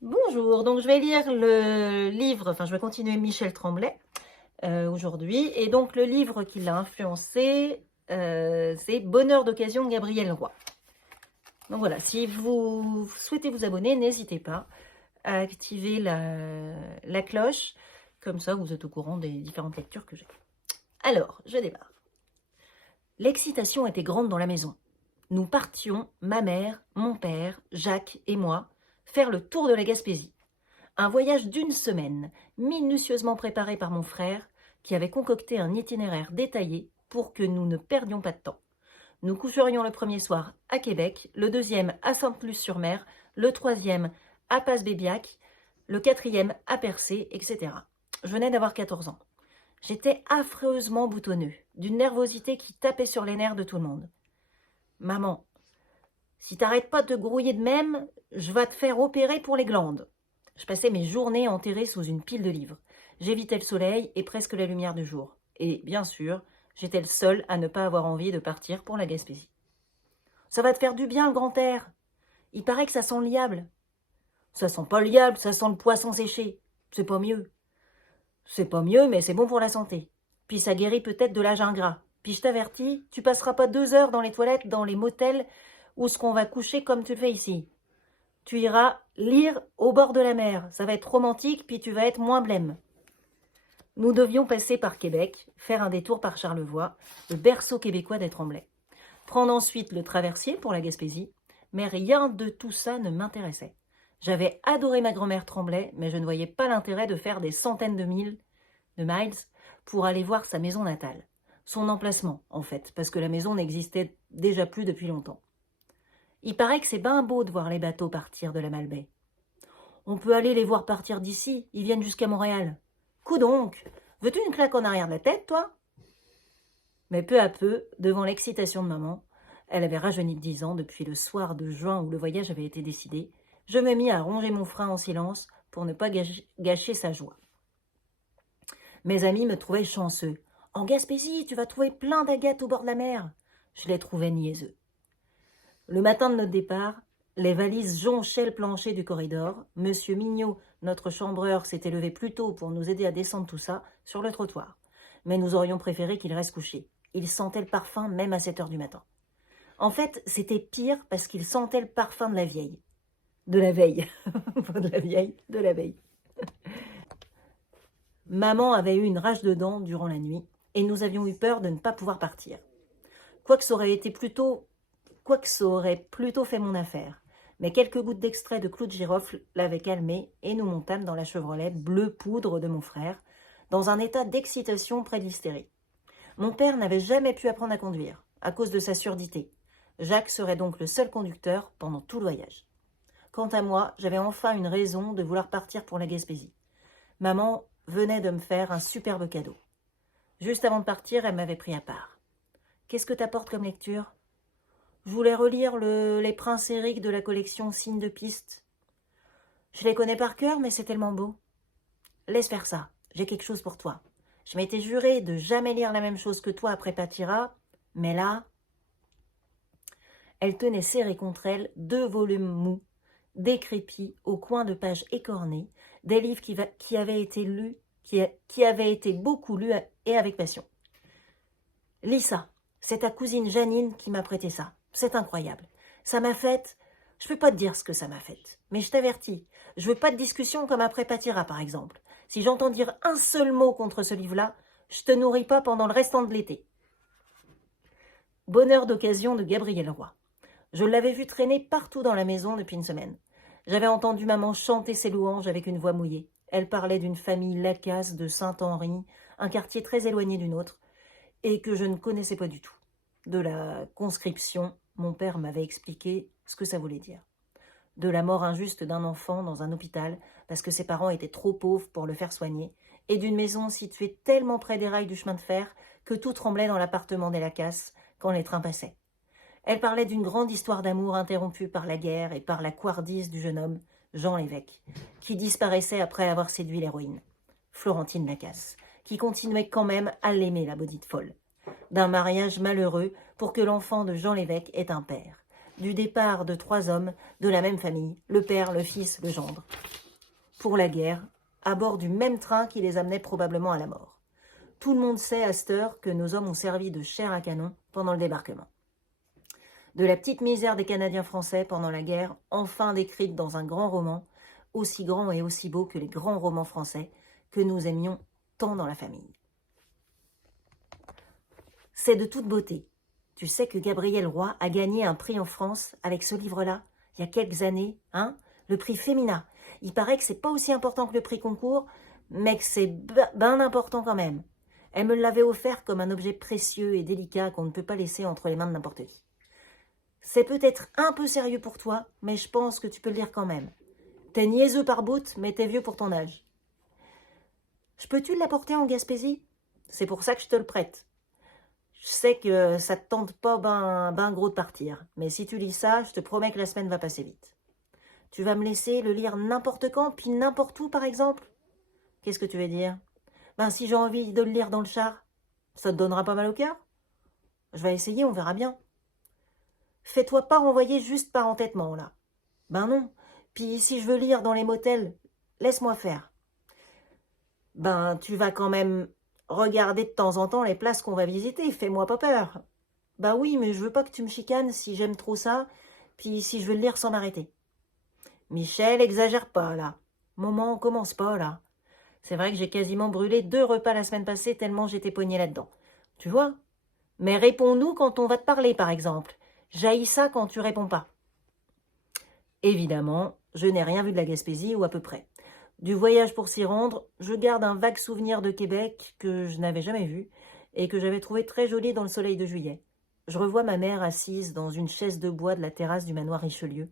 Bonjour, donc je vais lire le livre, enfin je vais continuer Michel Tremblay aujourd'hui, et donc le livre qui l'a influencé, c'est Bonheur d'occasion de Gabriel Roy. Donc voilà, si vous souhaitez vous abonner, n'hésitez pas à activer la cloche, comme ça vous êtes au courant des différentes lectures que j'ai. Alors, je démarre. L'excitation était grande dans la maison. Nous partions, ma mère, mon père, Jacques et moi, faire le tour de la Gaspésie. Un voyage d'une semaine, minutieusement préparé par mon frère, qui avait concocté un itinéraire détaillé pour que nous ne perdions pas de temps. Nous coucherions le premier soir à Québec, le deuxième à Sainte-Luce-sur-Mer, le troisième à Passe-Bébiac, le quatrième à Percé, etc. Je venais d'avoir 14 ans. J'étais affreusement boutonneux, d'une nervosité qui tapait sur les nerfs de tout le monde. « Maman, si t'arrêtes pas de te grouiller de même, je vais te faire opérer pour les glandes. » Je passais mes journées enterrées sous une pile de livres. J'évitais le soleil et presque la lumière du jour. Et bien sûr, j'étais le seul à ne pas avoir envie de partir pour la Gaspésie. « Ça va te faire du bien le grand air. Il paraît que ça sent liable. »« Ça sent pas liable, ça sent le poisson séché. C'est pas mieux. »« C'est pas mieux, mais c'est bon pour la santé. Puis ça guérit peut-être de l'âge ingrat. Puis je t'avertis, tu passeras pas 2 heures dans les toilettes, dans les motels, où ce qu'on va coucher comme tu le fais ici. Tu iras lire au bord de la mer. Ça va être romantique, puis tu vas être moins blême. » Nous devions passer par Québec, faire un détour par Charlevoix, le berceau québécois des Tremblay. Prendre ensuite le traversier pour la Gaspésie, mais rien de tout ça ne m'intéressait. J'avais adoré ma grand-mère Tremblay, mais je ne voyais pas l'intérêt de faire des centaines de miles pour aller voir sa maison natale. Son emplacement, en fait, parce que la maison n'existait déjà plus depuis longtemps. Il paraît que c'est ben beau de voir les bateaux partir de la Malbaie. On peut aller les voir partir d'ici, ils viennent jusqu'à Montréal. Coup donc, veux-tu une claque en arrière de la tête, toi ? Mais peu à peu, devant l'excitation de maman, elle avait rajeuni de 10 ans depuis le soir de juin où le voyage avait été décidé, je me mis à ronger mon frein en silence pour ne pas gâcher sa joie. Mes amis me trouvaient chanceux. « En Gaspésie, tu vas trouver plein d'agates au bord de la mer. » Je les trouvais niaiseux. Le matin de notre départ, les valises jonchaient le plancher du corridor. Monsieur Mignot, notre chambreur, s'était levé plus tôt pour nous aider à descendre tout ça sur le trottoir. Mais nous aurions préféré qu'il reste couché. Il sentait le parfum même à 7 heures du matin. En fait, c'était pire parce qu'il sentait le parfum de la vieille. De la veille. Pas de la vieille, de la veille. Maman avait eu une rage de dents durant la nuit et nous avions eu peur de ne pas pouvoir partir. Quoique ça aurait plutôt fait mon affaire. Mais quelques gouttes d'extrait de clou de girofle l'avaient calmé et nous montâmes dans la Chevrolet bleu poudre de mon frère, dans un état d'excitation près de l'hystérie. Mon père n'avait jamais pu apprendre à conduire, à cause de sa surdité. Jacques serait donc le seul conducteur pendant tout le voyage. Quant à moi, j'avais enfin une raison de vouloir partir pour la Gaspésie. Maman venait de me faire un superbe cadeau. Juste avant de partir, elle m'avait pris à part. « Qu'est-ce que t'apportes comme lecture ?» Je voulais relire les Princes Éric de la collection Signes de piste. Je les connais par cœur, mais c'est tellement beau. Laisse faire ça, j'ai quelque chose pour toi. Je m'étais juré de jamais lire la même chose que toi après Patira, mais là... Elle tenait serrés contre elle 2 volumes mous, décrépits, aux coins de pages écornées, des livres qui avaient été beaucoup lus et avec passion. « Lis ça, c'est ta cousine Janine qui m'a prêté ça. C'est incroyable. Ça m'a fait... Je peux pas te dire ce que ça m'a fait. Mais je t'avertis, je veux pas de discussion comme après Patira, par exemple. Si j'entends dire un seul mot contre ce livre-là, je te nourris pas pendant le restant de l'été. » Bonheur d'occasion de Gabriel Roy. Je l'avais vu traîner partout dans la maison depuis une semaine. J'avais entendu maman chanter ses louanges avec une voix mouillée. Elle parlait d'une famille Lacasse de Saint-Henri, un quartier très éloigné du nôtre, et que je ne connaissais pas du tout. De la conscription, mon père m'avait expliqué ce que ça voulait dire. De la mort injuste d'un enfant dans un hôpital parce que ses parents étaient trop pauvres pour le faire soigner, et d'une maison située tellement près des rails du chemin de fer que tout tremblait dans l'appartement des Lacasse quand les trains passaient. Elle parlait d'une grande histoire d'amour interrompue par la guerre et par la couardise du jeune homme, Jean Lévesque, qui disparaissait après avoir séduit l'héroïne, Florentine Lacasse, qui continuait quand même à l'aimer, la maudite folle. D'un mariage malheureux pour que l'enfant de Jean Lévesque ait un père. du départ de 3 hommes de la même famille, le père, le fils, le gendre, pour la guerre, à bord du même train qui les amenait probablement à la mort. Tout le monde sait à cette heure que nos hommes ont servi de chair à canon pendant le débarquement. De la petite misère des Canadiens français pendant la guerre, enfin décrite dans un grand roman, aussi grand et aussi beau que les grands romans français que nous aimions tant dans la famille. C'est de toute beauté. Tu sais que Gabriel Roy a gagné un prix en France avec ce livre-là, il y a quelques années, hein, le prix Femina. Il paraît que c'est pas aussi important que le prix concours, mais que c'est ben important quand même. Elle me l'avait offert comme un objet précieux et délicat qu'on ne peut pas laisser entre les mains de n'importe qui. C'est peut-être un peu sérieux pour toi, mais je pense que tu peux le lire quand même. T'es niaiseux par bout, mais t'es vieux pour ton âge. Je peux-tu l'apporter en Gaspésie? C'est pour ça que je te le prête. Je sais que ça te tente pas ben gros de partir, mais si tu lis ça, je te promets que la semaine va passer vite. Tu vas me laisser le lire n'importe quand, puis n'importe où par exemple? Qu'est-ce que tu veux dire? Ben si j'ai envie de le lire dans le char, ça te donnera pas mal au cœur? Je vais essayer, on verra bien. Fais-toi pas renvoyer juste par entêtement, là. Ben non. Puis si je veux lire dans les motels, laisse-moi faire. Ben, tu vas quand même regarder de temps en temps les places qu'on va visiter, fais-moi pas peur. Ben oui, mais je veux pas que tu me chicanes si j'aime trop ça, puis si je veux le lire sans m'arrêter. Michel, exagère pas, là. Moment, on commence pas, là. C'est vrai que j'ai quasiment brûlé 2 repas la semaine passée tellement j'étais pognée là-dedans. Tu vois? Mais réponds-nous quand on va te parler, par exemple. J'haïs ça quand tu réponds pas. Évidemment, je n'ai rien vu de la Gaspésie, ou à peu près. Du voyage pour s'y rendre, je garde un vague souvenir de Québec que je n'avais jamais vu et que j'avais trouvé très joli dans le soleil de juillet. Je revois ma mère assise dans une chaise de bois de la terrasse du manoir Richelieu,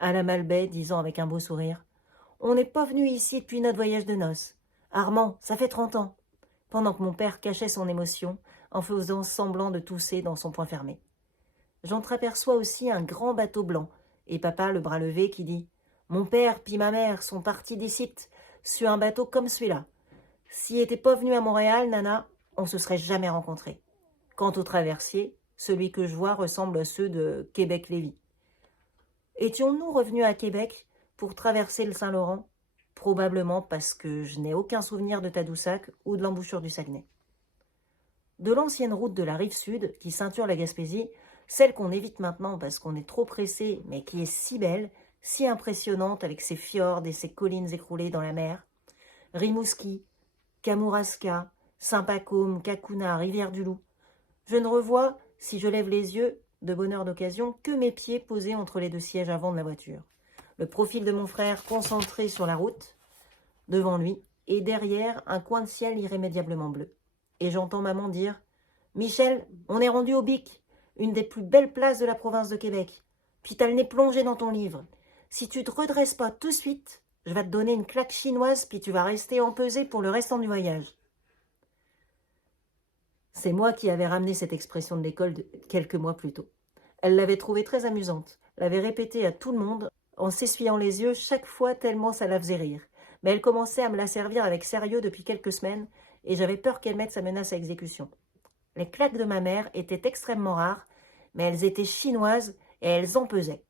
à la Malbaie, disant avec un beau sourire « On n'est pas venu ici depuis notre voyage de noces. Armand, ça fait 30 ans. » Pendant que mon père cachait son émotion en faisant semblant de tousser dans son poing fermé. J'entreaperçois aussi un grand bateau blanc, et papa, le bras levé, qui dit « Mon père puis ma mère sont partis d'ici sur un bateau comme celui-là. S'ils n'étaient pas venus à Montréal, Nana, on se serait jamais rencontrés. Quant au traversier, celui que je vois ressemble à ceux de Québec-Lévis. Étions-nous revenus à Québec pour traverser le Saint-Laurent? Probablement parce que je n'ai aucun souvenir de Tadoussac ou de l'embouchure du Saguenay. De l'ancienne route de la rive sud qui ceinture la Gaspésie, celle qu'on évite maintenant parce qu'on est trop pressé, mais qui est si belle, si impressionnante avec ses fjords et ses collines écroulées dans la mer. Rimouski, Kamouraska, Saint-Pacôme, Cacouna, Rivière-du-Loup. Je ne revois, si je lève les yeux, de bonne heure d'occasion, que mes pieds posés entre les 2 sièges avant de la voiture. Le profil de mon frère concentré sur la route, devant lui, et derrière, un coin de ciel irrémédiablement bleu. Et j'entends maman dire « Michel, on est rendu au Bic, une des plus belles places de la province de Québec. Puis t'as le nez plongé dans ton livre. Si tu te redresses pas tout de suite, je vais te donner une claque chinoise, puis tu vas rester empesé pour le restant du voyage. » C'est moi qui avais ramené cette expression de l'école quelques mois plus tôt. Elle l'avait trouvée très amusante, l'avait répétée à tout le monde en s'essuyant les yeux chaque fois tellement ça la faisait rire. Mais elle commençait à me la servir avec sérieux depuis quelques semaines et j'avais peur qu'elle mette sa menace à exécution. Les claques de ma mère étaient extrêmement rares, mais elles étaient chinoises et elles en pesaient.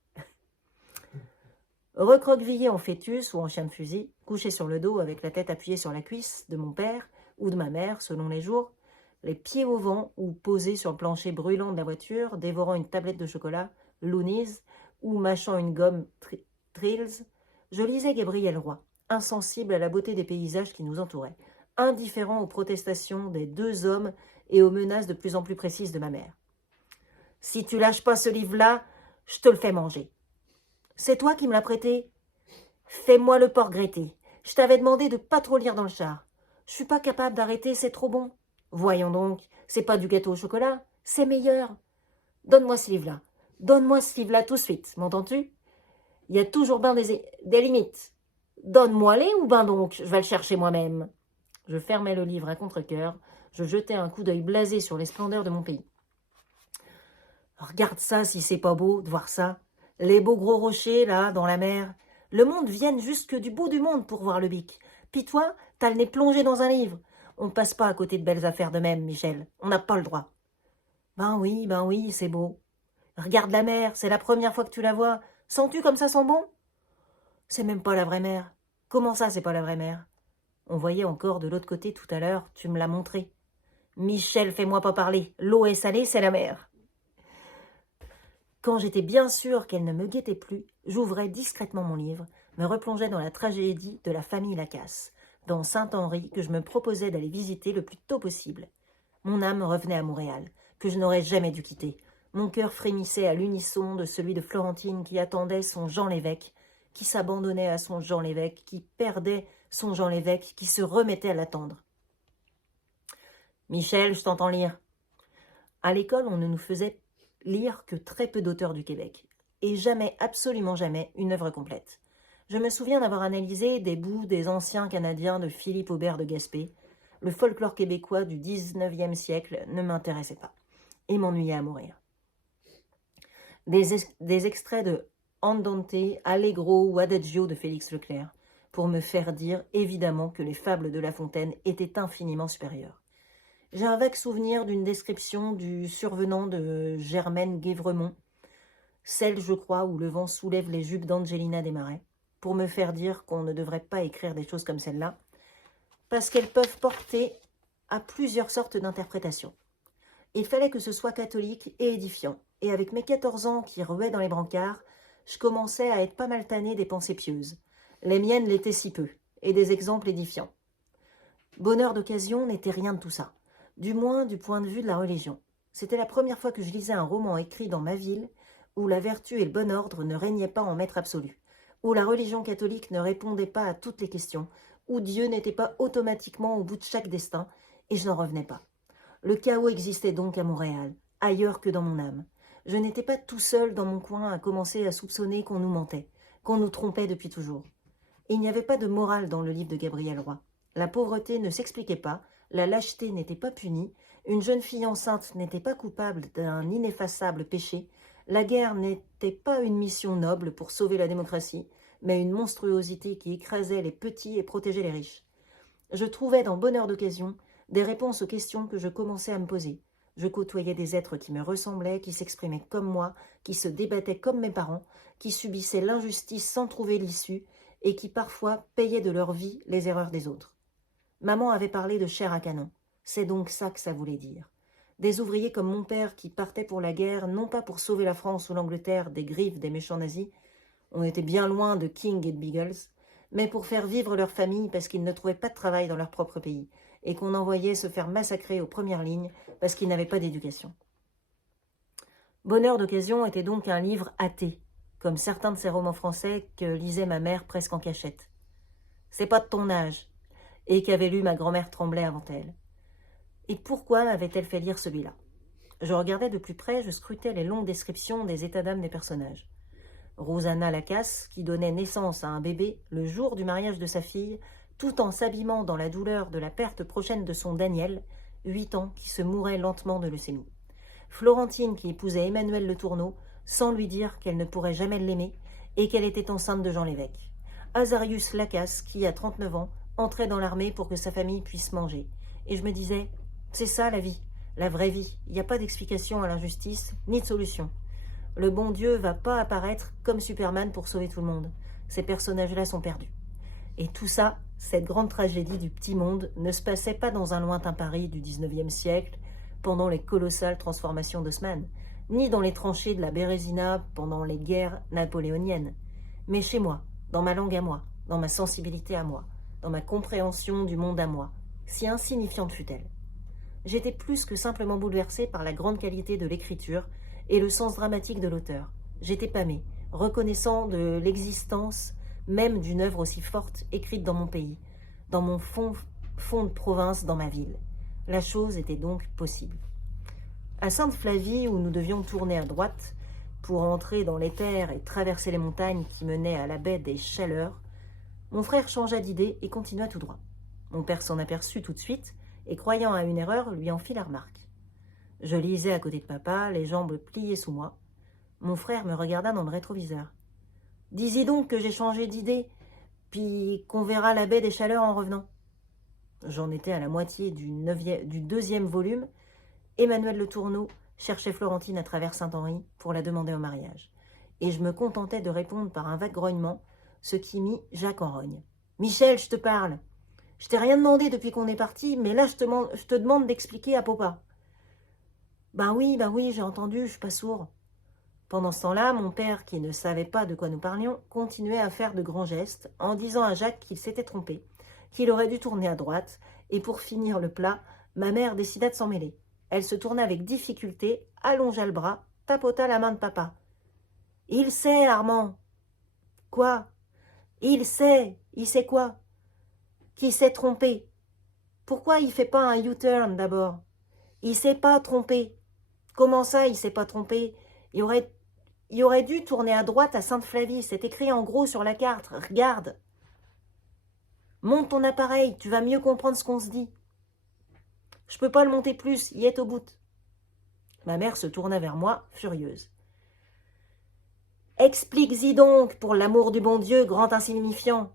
Recroquevillé en fœtus ou en chien de fusil, couché sur le dos avec la tête appuyée sur la cuisse de mon père ou de ma mère selon les jours, les pieds au vent ou posés sur le plancher brûlant de la voiture, dévorant une tablette de chocolat, Loonies, ou mâchant une gomme Trills, je lisais Gabriel Roy, insensible à la beauté des paysages qui nous entouraient, indifférent aux protestations des 2 hommes et aux menaces de plus en plus précises de ma mère. « Si tu lâches pas ce livre-là, je te le fais manger. »« C'est toi qui me l'as prêté? Fais-moi le pas regretter. Je t'avais demandé de pas trop lire dans le char. Je suis pas capable d'arrêter, c'est trop bon. Voyons donc, c'est pas du gâteau au chocolat, c'est meilleur. Donne-moi ce livre-là. Donne-moi ce livre-là tout de suite, m'entends-tu? Il y a toujours ben des limites. Donne-moi-les ou ben donc, je vais le chercher moi-même. » Je fermais le livre à contre-cœur, je jetais un coup d'œil blasé sur les splendeurs de mon pays. Regarde ça si c'est pas beau de voir ça. Les beaux gros rochers, là, dans la mer. Le monde vient jusque du bout du monde pour voir le Bic. Puis toi, t'as le nez plongé dans un livre. On ne passe pas à côté de belles affaires de même, Michel. On n'a pas le droit. Ben oui, c'est beau. Regarde la mer, c'est la première fois que tu la vois. Sens-tu comme ça sent bon? C'est même pas la vraie mer. Comment ça, c'est pas la vraie mer? On voyait encore de l'autre côté tout à l'heure, tu me l'as montré. Michel, fais-moi pas parler. L'eau est salée, c'est la mer. Quand j'étais bien sûre qu'elle ne me guettait plus, j'ouvrais discrètement mon livre, me replongeais dans la tragédie de la famille Lacasse, dans Saint-Henri que je me proposais d'aller visiter le plus tôt possible. Mon âme revenait à Montréal, que je n'aurais jamais dû quitter. Mon cœur frémissait à l'unisson de celui de Florentine qui attendait son Jean l'évêque, qui s'abandonnait à son Jean l'évêque, qui perdait son Jean l'évêque, qui se remettait à l'attendre. « Michel, je t'entends lire. » À l'école, on ne nous faisait lire que très peu d'auteurs du Québec, et jamais, absolument jamais, une œuvre complète. Je me souviens d'avoir analysé des bouts des anciens Canadiens de Philippe Aubert de Gaspé. Le folklore québécois du 19e siècle ne m'intéressait pas, et m'ennuyait à mourir. Des extraits de Andante, Allegro ou Adagio de Félix Leclerc, pour me faire dire, évidemment, que les fables de La Fontaine étaient infiniment supérieures. J'ai un vague souvenir d'une description du survenant de Germaine Guévremont, celle, je crois, où le vent soulève les jupes d'Angelina Desmarais, pour me faire dire qu'on ne devrait pas écrire des choses comme celle-là, parce qu'elles peuvent porter à plusieurs sortes d'interprétations. Il fallait que ce soit catholique et édifiant, et avec mes 14 ans qui ruaient dans les brancards, je commençais à être pas mal tannée des pensées pieuses. Les miennes l'étaient si peu, et des exemples édifiants. Bonheur d'occasion n'était rien de tout ça. Du moins du point de vue de la religion. C'était la première fois que je lisais un roman écrit dans ma ville, où la vertu et le bon ordre ne régnaient pas en maître absolu, où la religion catholique ne répondait pas à toutes les questions, où Dieu n'était pas automatiquement au bout de chaque destin, et je n'en revenais pas. Le chaos existait donc à Montréal, ailleurs que dans mon âme. Je n'étais pas tout seul dans mon coin à commencer à soupçonner qu'on nous mentait, qu'on nous trompait depuis toujours. Et il n'y avait pas de morale dans le livre de Gabriel Roy. La pauvreté ne s'expliquait pas, la lâcheté n'était pas punie, une jeune fille enceinte n'était pas coupable d'un ineffaçable péché, la guerre n'était pas une mission noble pour sauver la démocratie, mais une monstruosité qui écrasait les petits et protégeait les riches. Je trouvais dans Bonheur d'occasion des réponses aux questions que je commençais à me poser. Je côtoyais des êtres qui me ressemblaient, qui s'exprimaient comme moi, qui se débattaient comme mes parents, qui subissaient l'injustice sans trouver l'issue, et qui parfois payaient de leur vie les erreurs des autres. Maman avait parlé de chair à canon. C'est donc ça que ça voulait dire. Des ouvriers comme mon père qui partaient pour la guerre, non pas pour sauver la France ou l'Angleterre des griffes des méchants nazis, on était bien loin de King et de Beagles, mais pour faire vivre leur famille parce qu'ils ne trouvaient pas de travail dans leur propre pays, et qu'on envoyait se faire massacrer aux premières lignes parce qu'ils n'avaient pas d'éducation. Bonheur d'occasion était donc un livre athée, comme certains de ces romans français que lisait ma mère presque en cachette. C'est pas de ton âge, et qu'avait lu ma grand-mère Tremblay avant elle. Et pourquoi m'avait-elle fait lire celui-là? Je regardais de plus près, je scrutais les longues descriptions des états d'âme des personnages. Rosanna Lacasse, qui donnait naissance à un bébé le jour du mariage de sa fille, tout en s'abîmant dans la douleur de la perte prochaine de son Daniel, 8 ans, qui se mourait lentement de leucémie. Florentine, qui épousait Emmanuel Le Tourneau, sans lui dire qu'elle ne pourrait jamais l'aimer et qu'elle était enceinte de Jean l'évêque. Azarius Lacasse, qui, à 39 ans, entrait dans l'armée pour que sa famille puisse manger. Et je me disais, c'est ça la vie, la vraie vie. Il n'y a pas d'explication à l'injustice, ni de solution. Le bon Dieu va pas apparaître comme Superman pour sauver tout le monde. Ces personnages-là sont perdus. Et tout ça, cette grande tragédie du petit monde, ne se passait pas dans un lointain Paris du 19e siècle, pendant les colossales transformations d'Haussmann, ni dans les tranchées de la Bérésina pendant les guerres napoléoniennes, mais chez moi, dans ma langue à moi, dans ma sensibilité à moi, dans ma compréhension du monde à moi, si insignifiante fut-elle. J'étais plus que simplement bouleversée par la grande qualité de l'écriture et le sens dramatique de l'auteur. J'étais pâmée, reconnaissant de l'existence même d'une œuvre aussi forte écrite dans mon pays, dans mon fond de province, dans ma ville. La chose était donc possible. À Sainte-Flavie, où nous devions tourner à droite pour entrer dans les terres et traverser les montagnes qui menaient à la baie des Chaleurs, mon frère changea d'idée et continua tout droit. Mon père s'en aperçut tout de suite et, croyant à une erreur, lui en fit la remarque. Je lisais à côté de papa, les jambes pliées sous moi. Mon frère me regarda dans le rétroviseur. « Dis-y donc que j'ai changé d'idée, puis qu'on verra la baie des Chaleurs en revenant. » J'en étais à la moitié du 2e volume. Emmanuel Le Tourneau cherchait Florentine à travers Saint-Henri pour la demander en mariage. Et je me contentais de répondre par un vague grognement, ce qui mit Jacques en rogne. « Michel, je te parle. Je t'ai rien demandé depuis qu'on est parti, mais là, je te demande d'expliquer à papa. » « Ben oui, j'ai entendu, je suis pas sourd. » Pendant ce temps-là, mon père, qui ne savait pas de quoi nous parlions, continuait à faire de grands gestes, en disant à Jacques qu'il s'était trompé, qu'il aurait dû tourner à droite, et pour finir le plat, ma mère décida de s'en mêler. Elle se tourna avec difficulté, allongea le bras, tapota la main de papa. « Il sait, Armand !»« Quoi ?»« Il sait quoi ?»« Qu'il s'est trompé. Pourquoi il fait pas un U-turn d'abord ? Il s'est pas trompé. Comment ça, il s'est pas trompé ? Il aurait dû tourner à droite à Sainte-Flavie. C'est écrit en gros sur la carte. Regarde. Monte ton appareil, tu vas mieux comprendre ce qu'on se dit. Je peux pas le monter plus, y est au bout. » Ma mère se tourna vers moi, furieuse. « Explique-y donc, pour l'amour du bon Dieu, grand insignifiant.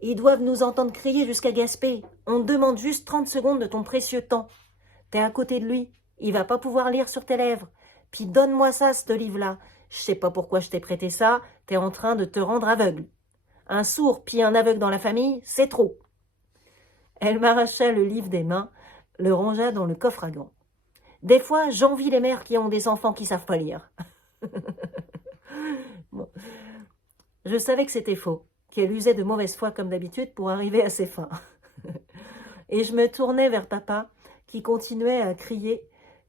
Ils doivent nous entendre crier jusqu'à Gaspé. On te demande juste 30 secondes de ton précieux temps. T'es à côté de lui, il va pas pouvoir lire sur tes lèvres. Puis donne-moi ça, ce livre-là. Je sais pas pourquoi je t'ai prêté ça, t'es en train de te rendre aveugle. Un sourd puis un aveugle dans la famille, c'est trop. » Elle m'arracha le livre des mains, le rangea dans le coffre à gants. Des fois, j'envie les mères qui ont des enfants qui savent pas lire. Bon. Je savais que c'était faux, qu'elle usait de mauvaise foi comme d'habitude pour arriver à ses fins. Et je me tournais vers papa, qui continuait à crier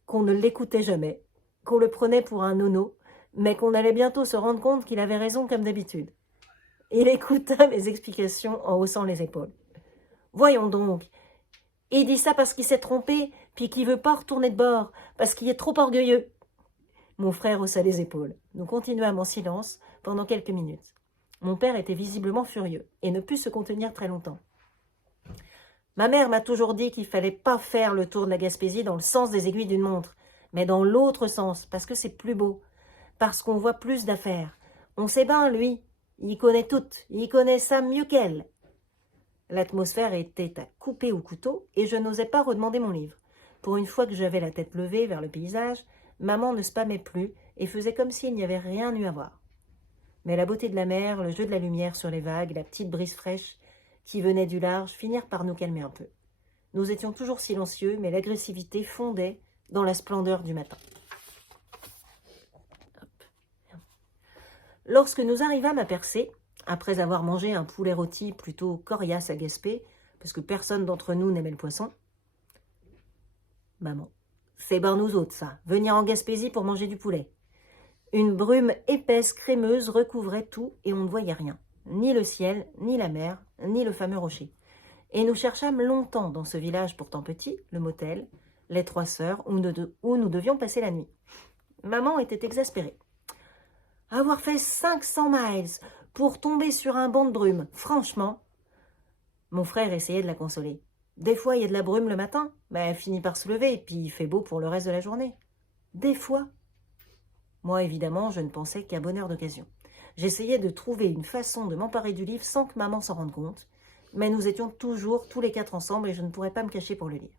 qu'on ne l'écoutait jamais, qu'on le prenait pour un nono, mais qu'on allait bientôt se rendre compte qu'il avait raison comme d'habitude. Il écouta mes explications en haussant les épaules. « Voyons donc, il dit ça parce qu'il s'est trompé, puis qu'il veut pas retourner de bord, parce qu'il est trop orgueilleux. » Mon frère haussa les épaules. Nous continuâmes en silence pendant quelques minutes. Mon père était visiblement furieux et ne put se contenir très longtemps. Ma mère m'a toujours dit qu'il fallait pas faire le tour de la Gaspésie dans le sens des aiguilles d'une montre, mais dans l'autre sens, parce que c'est plus beau, parce qu'on voit plus d'affaires. On sait bien, lui, il connaît tout, il connaît ça mieux qu'elle. L'atmosphère était à couper au couteau et je n'osais pas redemander mon livre. Pour une fois que j'avais la tête levée vers le paysage, maman ne spammait plus et faisait comme s'il n'y avait rien eu à voir. Mais la beauté de la mer, le jeu de la lumière sur les vagues, la petite brise fraîche qui venait du large finirent par nous calmer un peu. Nous étions toujours silencieux, mais l'agressivité fondait dans la splendeur du matin. Lorsque nous arrivâmes à Percé, après avoir mangé un poulet rôti plutôt coriace à Gaspé, parce que personne d'entre nous n'aimait le poisson, « Maman, c'est ben nous autres, ça, venir en Gaspésie pour manger du poulet. » Une brume épaisse, crémeuse recouvrait tout et on ne voyait rien. Ni le ciel, ni la mer, ni le fameux rocher. Et nous cherchâmes longtemps dans ce village pourtant petit, le motel, les Trois Sœurs, où nous devions passer la nuit. Maman était exaspérée. Avoir fait 500 miles pour tomber sur un banc de brume, franchement. Mon frère essayait de la consoler. Des fois, il y a de la brume le matin, mais elle finit par se lever, et puis il fait beau pour le reste de la journée. Des fois. Moi, évidemment, je ne pensais qu'à bonheur d'occasion. J'essayais de trouver une façon de m'emparer du livre sans que maman s'en rende compte, mais nous étions toujours tous les quatre ensemble et je ne pourrais pas me cacher pour le lire.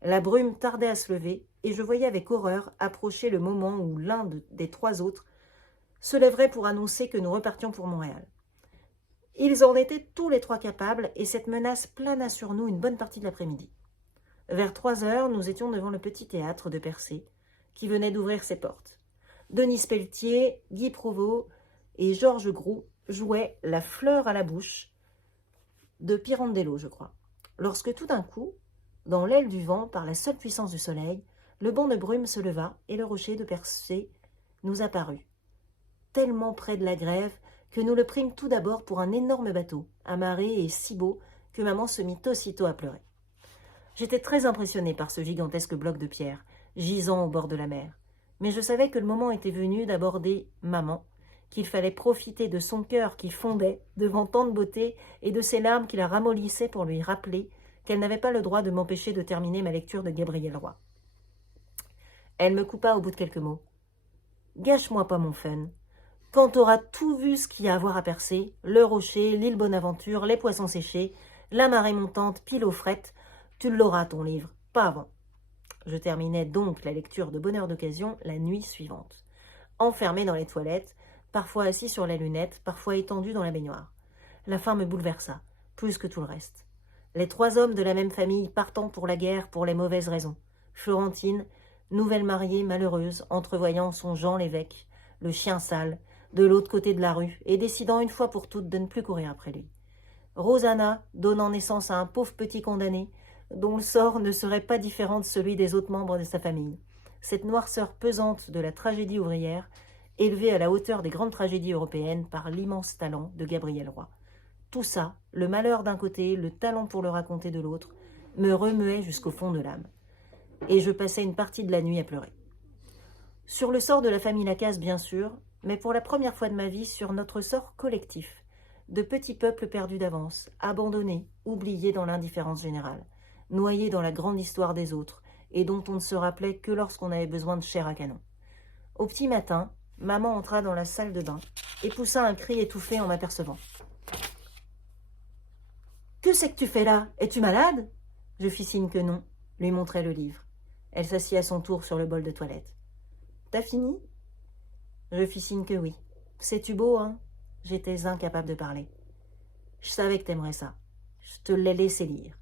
La brume tardait à se lever et je voyais avec horreur approcher le moment où l'un des trois autres se lèverait pour annoncer que nous repartions pour Montréal. Ils en étaient tous les trois capables et cette menace plana sur nous une bonne partie de l'après-midi. Vers 3 heures, nous étions devant le petit théâtre de Percé qui venait d'ouvrir ses portes. Denis Pelletier, Guy Provost et Georges Groux jouaient La fleur à la bouche de Pirandello, je crois. Lorsque tout d'un coup, dans l'aile du vent, par la seule puissance du soleil, le banc de brume se leva et le rocher de Percé nous apparut, tellement près de la grève que nous le prîmes tout d'abord pour un énorme bateau, amarré et si beau que maman se mit aussitôt à pleurer. J'étais très impressionnée par ce gigantesque bloc de pierre, gisant au bord de la mer. Mais je savais que le moment était venu d'aborder maman, qu'il fallait profiter de son cœur qui fondait devant tant de beauté et de ses larmes qui la ramollissaient pour lui rappeler qu'elle n'avait pas le droit de m'empêcher de terminer ma lecture de Gabriel Roy. Elle me coupa au bout de quelques mots. « Gâche-moi pas mon fun. Quand t'auras tout vu ce qu'il y a à voir à Percé, le rocher, l'île Bonaventure, les poissons séchés, la marée montante, pile aux frettes, tu l'auras ton livre, pas avant. » Je terminais donc la lecture de Bonheur d'occasion la nuit suivante. Enfermé dans les toilettes, parfois assis sur la lunette, parfois étendu dans la baignoire. La fin me bouleversa, plus que tout le reste. Les 3 hommes de la même famille partant pour la guerre pour les mauvaises raisons. Florentine, nouvelle mariée malheureuse, entrevoyant son Jean l'évêque, le chien sale, de l'autre côté de la rue, et décidant une fois pour toutes de ne plus courir après lui. Rosanna, donnant naissance à un pauvre petit condamné, dont le sort ne serait pas différent de celui des autres membres de sa famille. Cette noirceur pesante de la tragédie ouvrière, élevée à la hauteur des grandes tragédies européennes par l'immense talent de Gabriel Roy. Tout ça, le malheur d'un côté, le talent pour le raconter de l'autre, me remuait jusqu'au fond de l'âme. Et je passais une partie de la nuit à pleurer. Sur le sort de la famille Lacasse, bien sûr, mais pour la première fois de ma vie, sur notre sort collectif, de petits peuples perdus d'avance, abandonnés, oubliés dans l'indifférence générale, noyés dans la grande histoire des autres, et dont on ne se rappelait que lorsqu'on avait besoin de chair à canon. Au petit matin, maman entra dans la salle de bain et poussa un cri étouffé en m'apercevant. « Que c'est que tu fais là? Es-tu malade ?» Je fis signe que non, lui montrai le livre. Elle s'assit à son tour sur le bol de toilette. « T'as fini ?» Je fis signe que oui. « C'est-tu beau, hein ?» J'étais incapable de parler. « Je savais que t'aimerais ça. Je te l'ai laissé lire. »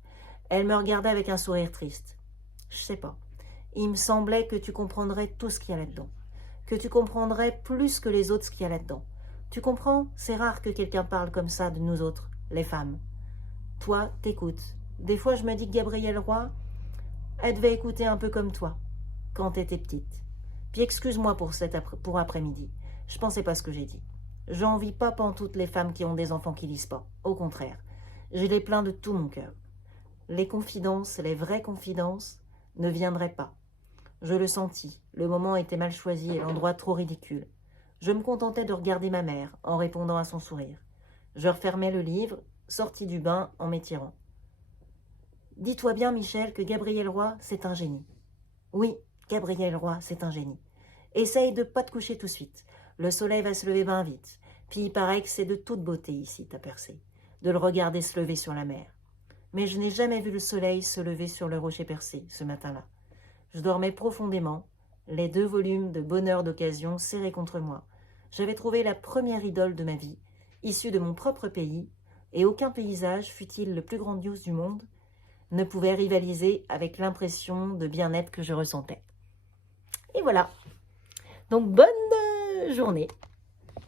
Elle me regardait avec un sourire triste. « Je sais pas. Il me semblait que tu comprendrais tout ce qu'il y a là-dedans. Que tu comprendrais plus que les autres ce qu'il y a là-dedans. Tu comprends? C'est rare que quelqu'un parle comme ça de nous autres, les femmes. Toi, t'écoutes. Des fois, je me dis que Gabrielle Roy, elle devait écouter un peu comme toi, quand t'étais petite. Puis excuse-moi pour après-midi. Je pensais pas ce que j'ai dit. J'envie pas pantoute les femmes qui ont des enfants qui lisent pas. Au contraire, je les plains de tout mon cœur. Les confidences, les vraies confidences, ne viendraient pas. Je le sentis, le moment était mal choisi et l'endroit trop ridicule. Je me contentais de regarder ma mère en répondant à son sourire. Je refermais le livre, sortis du bain en m'étirant. « Dis-toi bien, Michel, que Gabriel Roy, c'est un génie. » « Oui, Gabriel Roy, c'est un génie. Essaye de pas te coucher tout de suite. Le soleil va se lever bien vite. Puis il paraît que c'est de toute beauté ici, ta percée, de le regarder se lever sur la mer. Mais je n'ai jamais vu le soleil se lever sur le rocher percé ce matin-là. Je dormais profondément, les 2 volumes de Bonheur d'occasion serrés contre moi. J'avais trouvé la première idole de ma vie, issue de mon propre pays, et aucun paysage, fût-il le plus grandiose du monde, ne pouvait rivaliser avec l'impression de bien-être que je ressentais. Et voilà. Donc bonne journée.